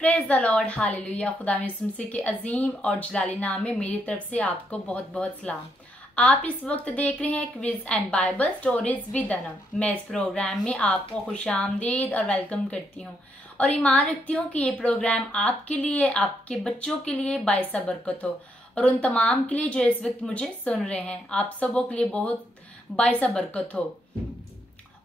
Praise the Lord, hallelujah. खुदा यीशु के अजीम और जलाली नाम में मेरी तरफ से आपको बहुत बहुत सलाम। आप इस वक्त देख रहे हैं quiz and Bible stories with Anam. मैं इस प्रोग्राम में आपको खुशामदीद और वेलकम करती हूँ और ईमान रखती हूँ कि ये प्रोग्राम आपके लिए, आपके बच्चों के लिए बाइसा बरकत हो और उन तमाम के लिए जो इस वक्त मुझे सुन रहे हैं, आप सबों के लिए बहुत बाइसा बरकत हो।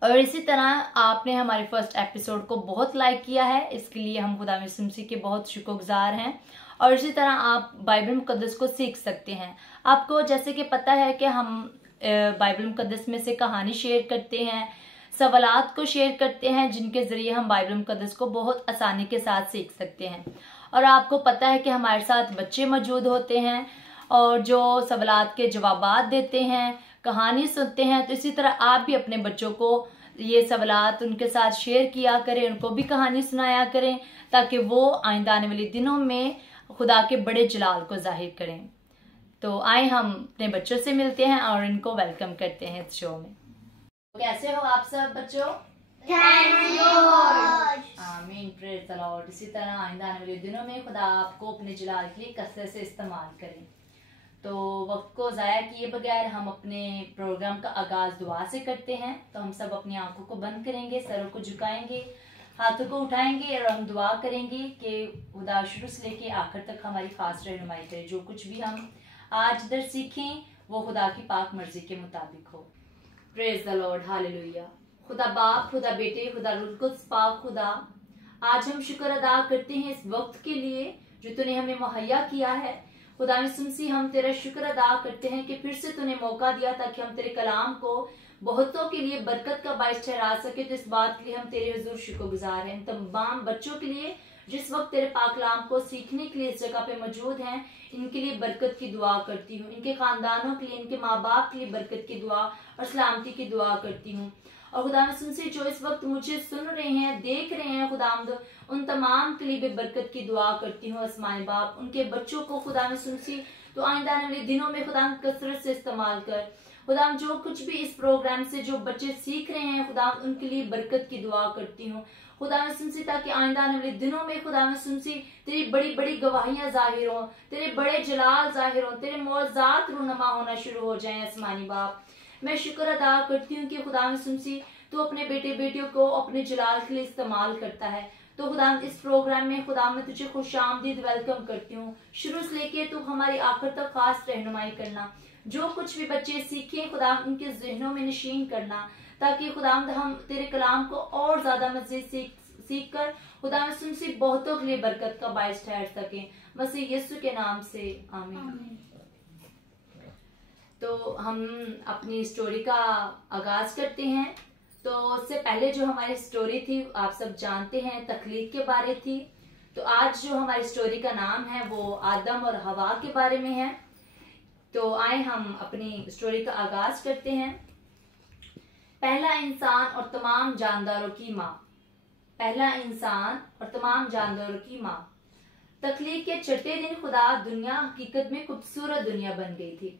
और इसी तरह आपने हमारे फर्स्ट एपिसोड को बहुत लाइक किया है, इसके लिए हम खुदा यीशु मसीह के बहुत शुक्रगुजार हैं। और इसी तरह आप बाइबल मुकद्दस को सीख सकते हैं। आपको जैसे कि पता है कि हम बाइबल मुकद्दस में से कहानी शेयर करते हैं, सवालात को शेयर करते हैं, जिनके जरिए हम बाइबल मुकद्दस को बहुत आसानी के साथ सीख सकते हैं। और आपको पता है कि हमारे साथ बच्चे मौजूद होते हैं और जो सवालात के जवाबात देते हैं, कहानी सुनते हैं। तो इसी तरह आप भी अपने बच्चों को ये सवालात उनके साथ शेयर किया करें, उनको भी कहानी सुनाया करें, ताकि वो आइंदा आने वाले दिनों में खुदा के बड़े जलाल को जाहिर करें। तो आए हम अपने बच्चों से मिलते हैं और इनको वेलकम करते हैं इस शो में। कैसे हो आप सब बच्चों? आमीन, प्रेज द लॉर्ड। इसी तरह आइंदा आने वाले दिनों में खुदा आपको अपने जलाल के लिए कसरत से इस्तेमाल करें। तो वक्त को ज़ाया किए बगैर हम अपने प्रोग्राम का आगाज दुआ से करते हैं। तो हम सब अपनी आंखों को बंद करेंगे, सरों को झुकाएंगे, हाथों को उठाएंगे और हम दुआ करेंगे कि खुदा शुरू से लेके आखिर तक हमारी खास रहनुमाई करे। जो कुछ भी हम आज इधर सीखें वो खुदा की पाक मर्जी के मुताबिक हो। Praise the Lord, hallelujah. खुदा बाप, खुदा बेटे, खुदा रूह कुद्स पाक खुदा, आज हम शुक्र अदा करते हैं इस वक्त के लिए जो तूने हमें मुहैया किया है। खुदा मसीह, हम तेरा शुक्र अदा करते हैं कि फिर से तूने मौका दिया ताकि हम तेरे कलाम को बहुतों के लिए बरकत का बाइस ठहरा सके। तो इस बात के लिए हम तेरे हुजूर शुक्रगुजार हैं। तमाम बच्चों के लिए जिस वक्त तेरे पाक कलाम को सीखने के लिए इस जगह पे मौजूद हैं, इनके लिए बरकत की दुआ करती हूँ। इनके खानदानों के लिए, इनके माँ बाप के लिए बरकत की दुआ और सलामती की दुआ करती हूँ। और खुदा से जो इस वक्त मुझे सुन रहे हैं, देख रहे हैं, खुदामद उन तमाम के लिए भी बरकत की दुआ करती हूँ। आसमानी बाप, उनके बच्चों को खुदा से तो आइंदा आने वाले दिनों में खुदा कसरत से इस्तेमाल कर। खुदा जो कुछ भी इस प्रोग्राम से जो बच्चे सीख रहे हैं, खुदा उनके लिए बरकत की दुआ करती हूँ। खुदा से ताकि आइंदा आने वाले दिनों में खुदा से तेरी बड़ी बड़ी गवाहियां जाहिर हों, तेरे बड़े जलाल जाहिर हों, तेरे मौजात रूनमा होना शुरू हो जाए। आसमानी बाप, मैं शुक्र अदा करती हूँ कि खुदा तू अपने बेटे बेटियों को अपने जलाल के लिए इस्तेमाल करता है। तो खुदा इस प्रोग्राम में खुदा मैं तुझे खुशामदीद वेलकम करती हूँ। शुरू से लेके तू हमारी आखिर तक खास रहनुमाई करना। जो कुछ भी बच्चे सीखें खुदा उनके जहनों में नशीन करना, ताकि खुदा हम तेरे कलाम को और ज्यादा मजीद सीख कर खुदा से बहुतों के लिए बरकत का बाइस ठहर सके। मसीह यीशु के नाम से आमीन। तो हम अपनी स्टोरी का आगाज करते हैं। तो उससे पहले जो हमारी स्टोरी थी आप सब जानते हैं, तखलीक के बारे थी। तो आज जो हमारी स्टोरी का नाम है वो आदम और हवा के बारे में है। तो आए हम अपनी स्टोरी का आगाज करते हैं। पहला इंसान और तमाम जानदारों की माँ। पहला इंसान और तमाम जानदारों की माँ। तखलीक के छठे दिन खुदा दुनिया हकीकत में खूबसूरत दुनिया बन गई थी।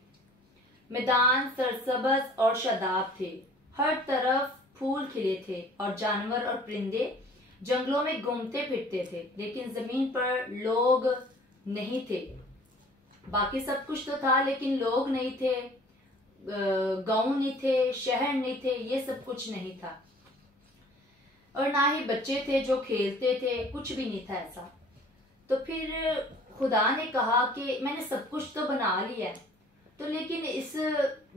मैदान सरसब्ज और शादाब थे, हर तरफ फूल खिले थे और जानवर और परिंदे जंगलों में घूमते फिरते थे, लेकिन जमीन पर लोग नहीं थे। बाकी सब कुछ तो था लेकिन लोग नहीं थे, गांव नहीं थे, शहर नहीं थे, ये सब कुछ नहीं था। और ना ही बच्चे थे जो खेलते थे, कुछ भी नहीं था ऐसा। तो फिर खुदा ने कहा कि मैंने सब कुछ तो बना लिया है, तो लेकिन इस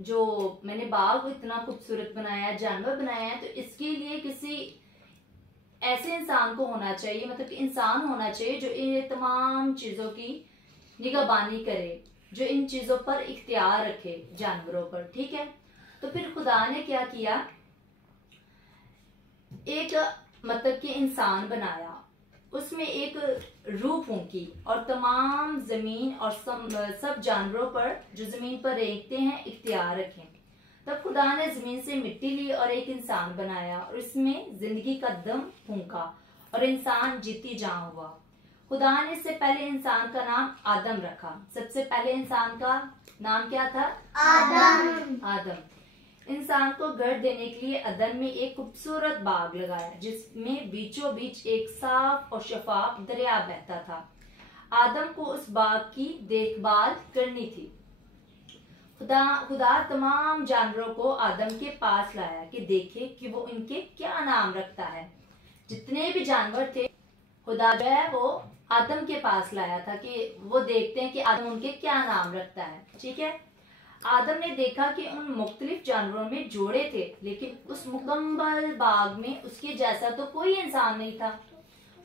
जो मैंने बाग इतना खूबसूरत बनाया, जानवर बनाया है, तो इसके लिए किसी ऐसे इंसान को होना चाहिए, मतलब कि इंसान होना चाहिए जो इन तमाम चीजों की निगहबानी करे, जो इन चीजों पर इख्तियार रखे, जानवरों पर। ठीक है। तो फिर खुदा ने क्या किया, एक मतलब कि इंसान बनाया, उसमें एक रूह फूंकी और तमाम जमीन और सब जानवरों पर जो जमीन पर रेंगते हैं इख्तियार रखें। तब खुदा ने जमीन से मिट्टी ली और एक इंसान बनाया और इसमें जिंदगी का दम फूंका और इंसान जीती जान हुआ। खुदा ने इससे पहले इंसान का नाम आदम रखा। सबसे पहले इंसान का नाम क्या था? आदम। इंसान को घर देने के लिए अदन में एक खूबसूरत बाग लगाया, जिसमें बीचों बीच एक साफ और शफाफ दरिया बहता था। आदम को उस बाग की देखभाल करनी थी। खुदा तमाम जानवरों को आदम के पास लाया कि देखे कि वो इनके क्या नाम रखता है। जितने भी जानवर थे, खुदा जो है वो आदम के पास लाया था कि वो देखते हैं कि आदम उनके क्या नाम रखता है। ठीक है। आदम ने देखा कि उन मुख्तलिफ जानवरों में जोड़े थे, लेकिन उस मुकम्मल बाग में उसके जैसा तो कोई इंसान नहीं था।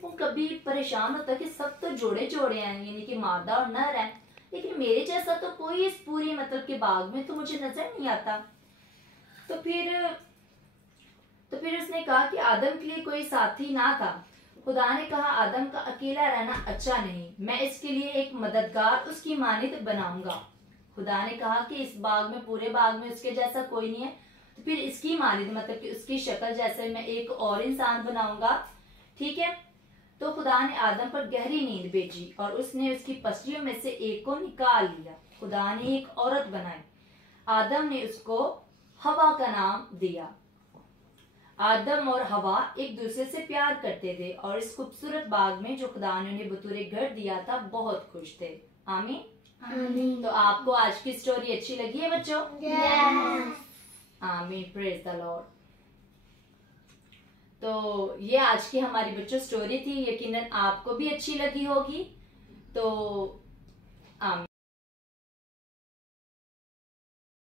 वो कभी परेशान होता कि सब तो जोड़े जोड़े हैं, यानी कि मादा और नर है, लेकिन मेरे जैसा तो कोई इस पूरी मतलब के बाग में तो मुझे नजर नहीं आता। तो फिर उसने कहा कि आदम के लिए कोई साथी ना था। खुदा ने कहा, आदम का अकेला रहना अच्छा नहीं, मैं इसके लिए एक मददगार उसकी मानिद बनाऊंगा। खुदा ने कहा कि इस बाग में, पूरे बाग में उसके जैसा कोई नहीं है, तो फिर इसकी मानिद मतलब कि उसकी शक्ल जैसे मैं एक और इंसान बनाऊंगा। ठीक है। तो खुदा ने आदम पर गहरी नींद भेजी और उसने उसकी पसलियों में से एक को निकाल लिया। खुदा ने एक औरत बनाई। आदम ने उसको हवा का नाम दिया। आदम और हवा एक दूसरे से प्यार करते थे और इस खूबसूरत बाग में जो खुदा ने उन्हें बतौर घर दिया था बहुत खुश थे। आमीन। तो आपको आज की स्टोरी अच्छी लगी है बच्चों? Yes. आमीन, प्रेज द लॉर्ड। तो ये आज की हमारी बच्चों स्टोरी थी, यकीनन आपको भी अच्छी लगी होगी। तो